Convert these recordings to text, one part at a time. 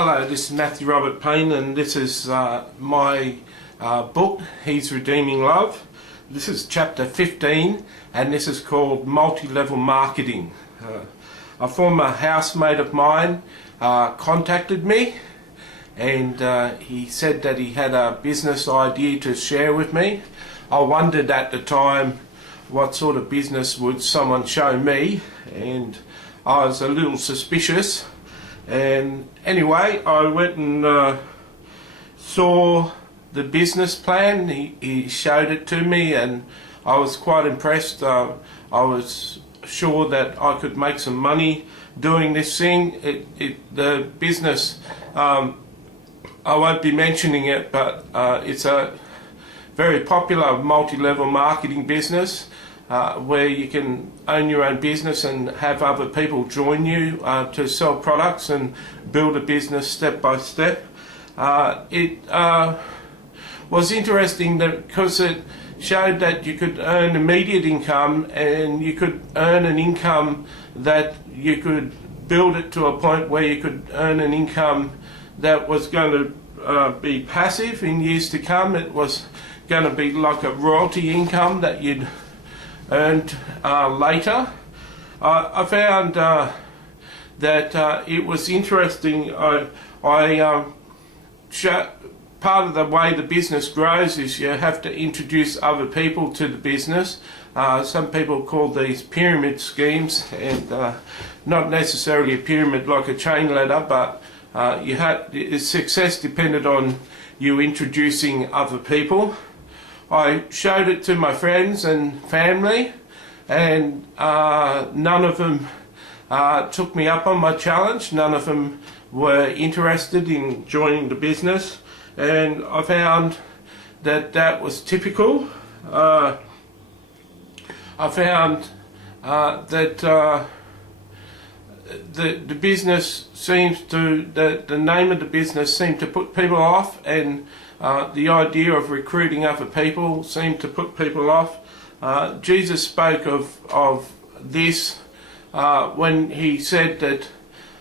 Hello, this is Matthew Robert Payne, and this is my book, He's Redeeming Love. This is chapter 15, and this is called Multi-Level Marketing. A former housemate of mine contacted me, and he said that he had a business idea to share with me. I wondered at the time what sort of business would someone show me, and I was a little suspicious. And anyway, I went and saw the business plan. He showed it to me, and I was quite impressed. I was sure that I could make some money doing this thing. The business, I won't be mentioning it, but it's a very popular multi-level marketing business where you can own your own business and have other people join you to sell products and build a business step by step. It was interesting because it showed that you could earn immediate income, and you could earn an income that you could build it to a point where you could earn an income that was going to be passive in years to come. It was going to be like a royalty income that you'd earned later. I found that it was interesting. Part of the way the business grows is you have to introduce other people to the business. Some people call these pyramid schemes, and not necessarily a pyramid like a chain ladder, but success depended on you introducing other people. I showed it to my friends and family, and none of them took me up on my challenge. None of them were interested in joining the business, and I found that that was typical. I found that the business seems to, the name of the business seemed to put people off, and the idea of recruiting other people seemed to put people off. Jesus spoke of this when he said that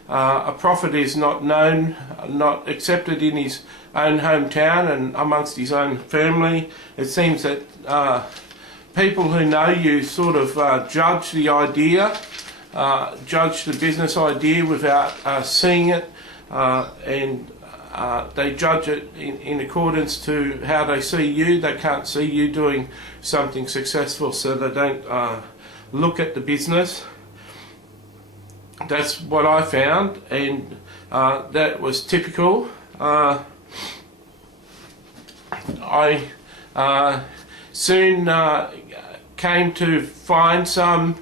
a prophet is not known, not accepted in his own hometown and amongst his own family. It seems that people who know you sort of judge the idea, judge the business idea without seeing it, and they judge it in accordance to how they see you. They can't see you doing something successful, so they don't look at the business. That's what I found, and that was typical. I soon came to find some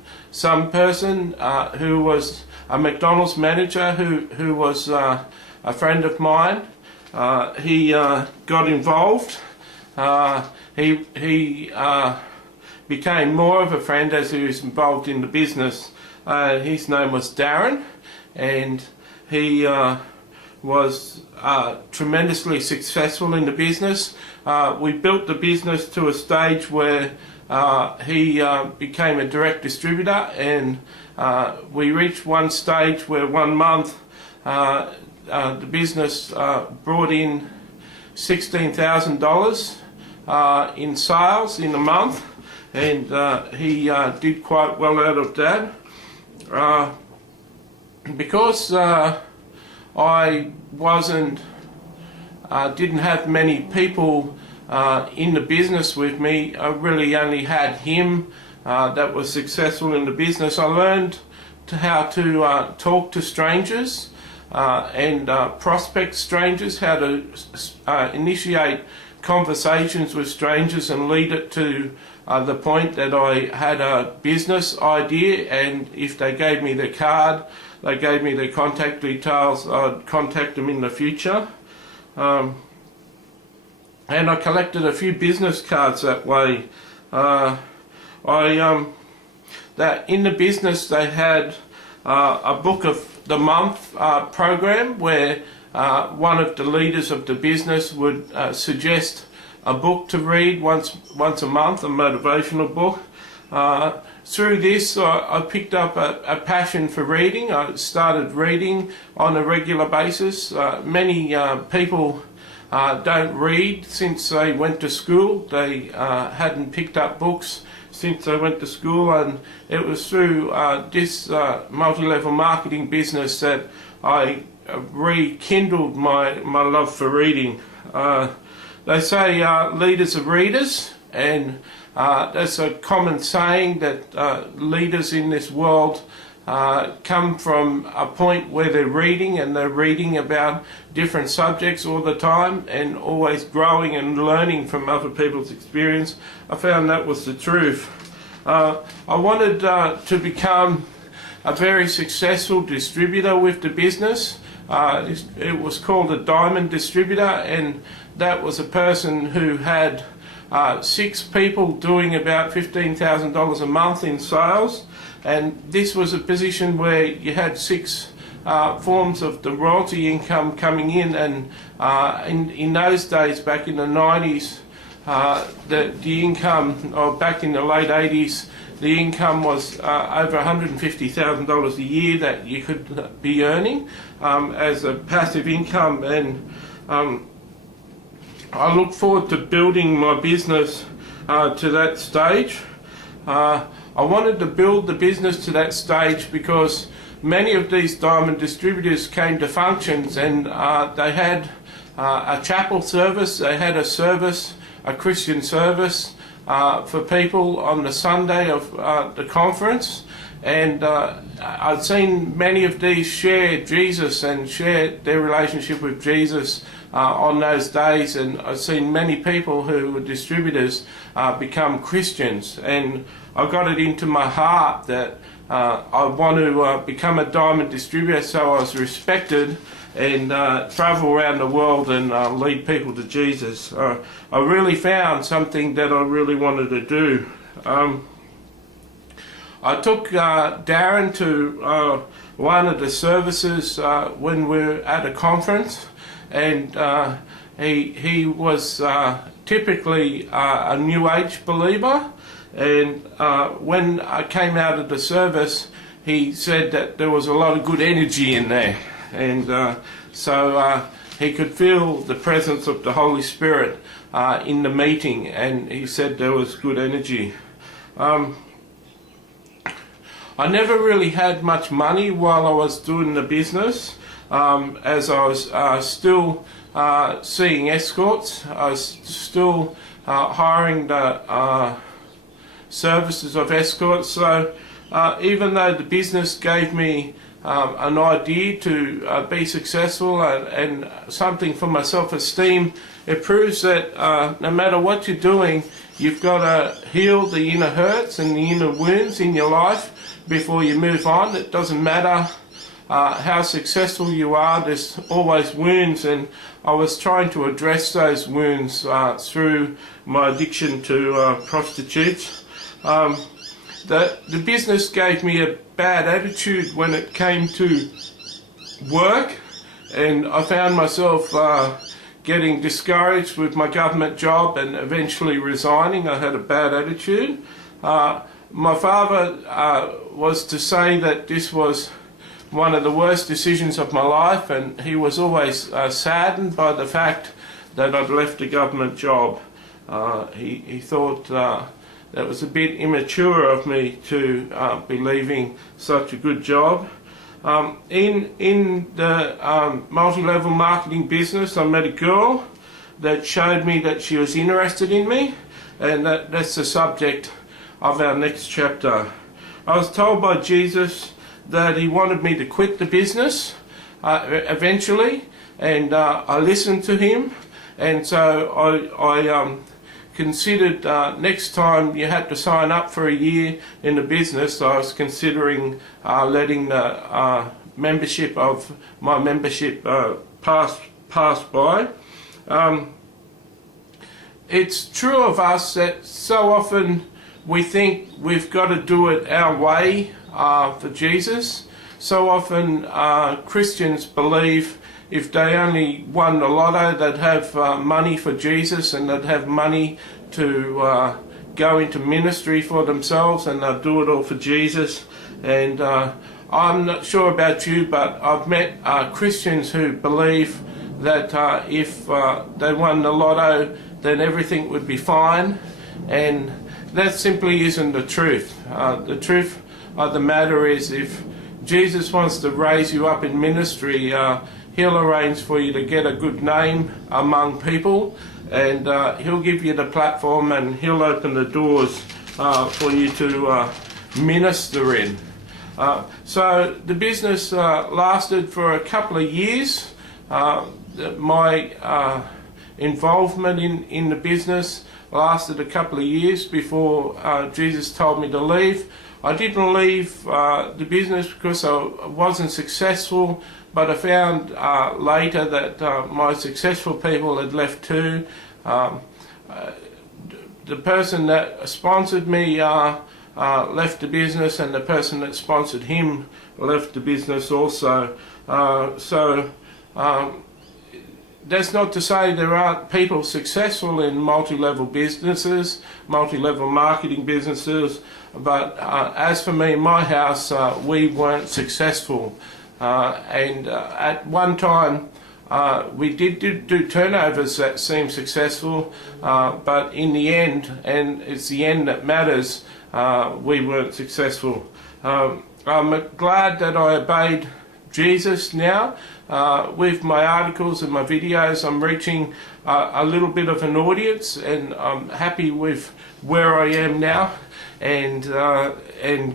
person who was a McDonald's manager who was a friend of mine. He got involved. He became more of a friend as he was involved in the business. His name was Darren, and he was tremendously successful in the business. We built the business to a stage where he became a direct distributor, and we reached one stage where one month the business brought in $16,000 in sales in a month, and he did quite well out of that. Because I didn't have many people in the business with me. I really only had him that was successful in the business. I learned how to talk to strangers and prospect strangers, how to initiate conversations with strangers and lead it to the point that I had a business idea, and if they gave me their card, they gave me their contact details, I'd contact them in the future. And I collected a few business cards that way. That in the business they had a book of the month program where one of the leaders of the business would suggest a book to read once a month, a motivational book. through this, I picked up a passion for reading. I started reading on a regular basis. Many people don't read since they went to school. They hadn't picked up books since they went to school, and it was through this multi-level marketing business that I rekindled my love for reading. They say leaders are readers, and that's a common saying that leaders in this world come from a point where they're reading, and they're reading about different subjects all the time and always growing and learning from other people's experience. I found that was the truth. I wanted to become a very successful distributor with the business. It was called a diamond distributor, and that was a person who had 6 people doing about $15,000 a month in sales, and this was a position where you had 6 forms of the royalty income coming in, and in those days, back in the 90s, the income, or back in the late 80s, the income was over $150,000 a year that you could be earning as a passive income, and I look forward to building my business to that stage. I wanted to build the business to that stage because many of these diamond distributors came to functions, and they had a chapel service, they had a service, a Christian service for people on the Sunday of the conference, and I'd seen many of these share Jesus and share their relationship with Jesus on those days, and I've seen many people who were distributors become Christians, and I got it into my heart that I want to become a diamond distributor so I was respected and travel around the world and lead people to Jesus. I really found something that I really wanted to do. I took Darren to one of the services when we were at a conference, and he was typically a New Age believer, and when I came out of the service, he said that there was a lot of good energy in there, and so he could feel the presence of the Holy Spirit in the meeting, and he said there was good energy. I never really had much money while I was doing the business, as I was still seeing escorts. I was still hiring the services of escorts, so even though the business gave me an idea to be successful and something for my self-esteem, it proves that no matter what you're doing, you've got to heal the inner hurts and the inner wounds in your life before you move on. It doesn't matter how successful you are, there's always wounds, and I was trying to address those wounds through my addiction to prostitutes. The business gave me a bad attitude when it came to work, and I found myself getting discouraged with my government job and eventually resigning. I had a bad attitude. My father was to say that this was one of the worst decisions of my life, and he was always saddened by the fact that I'd left a government job. He thought that was a bit immature of me to be leaving such a good job. In the multi-level marketing business, I met a girl that showed me that she was interested in me, and that's the subject of our next chapter. I was told by Jesus that he wanted me to quit the business eventually, and I listened to him, and so I considered next time you had to sign up for a year in the business, I was considering letting the membership of my membership pass by. It's true of us that so often we think we've got to do it our way for Jesus. So often Christians believe if they only won the lotto, they'd have money for Jesus, and they'd have money to go into ministry for themselves, and they'll do it all for Jesus. And I'm not sure about you, but I've met Christians who believe that if they won the lotto, then everything would be fine, and that simply isn't the truth. The truth of the matter is, if Jesus wants to raise you up in ministry, he'll arrange for you to get a good name among people, and he'll give you the platform, and he'll open the doors for you to minister in. So the business lasted for a couple of years. My involvement in the business lasted a couple of years before Jesus told me to leave. I didn't leave the business because I wasn't successful, but I found later that my successful people had left too. The person that sponsored me left the business, and the person that sponsored him left the business also. That's not to say there aren't people successful in multi-level businesses, multi-level marketing businesses, but as for me, my house, we weren't successful. And at one time, we did do turnovers that seemed successful, but in the end, and it's the end that matters, we weren't successful. I'm glad that I obeyed Jesus now. With my articles and my videos, I'm reaching a little bit of an audience, and I'm happy with where I am now, and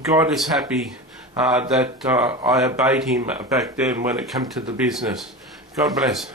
God is happy that I obeyed him back then when it came to the business. God bless.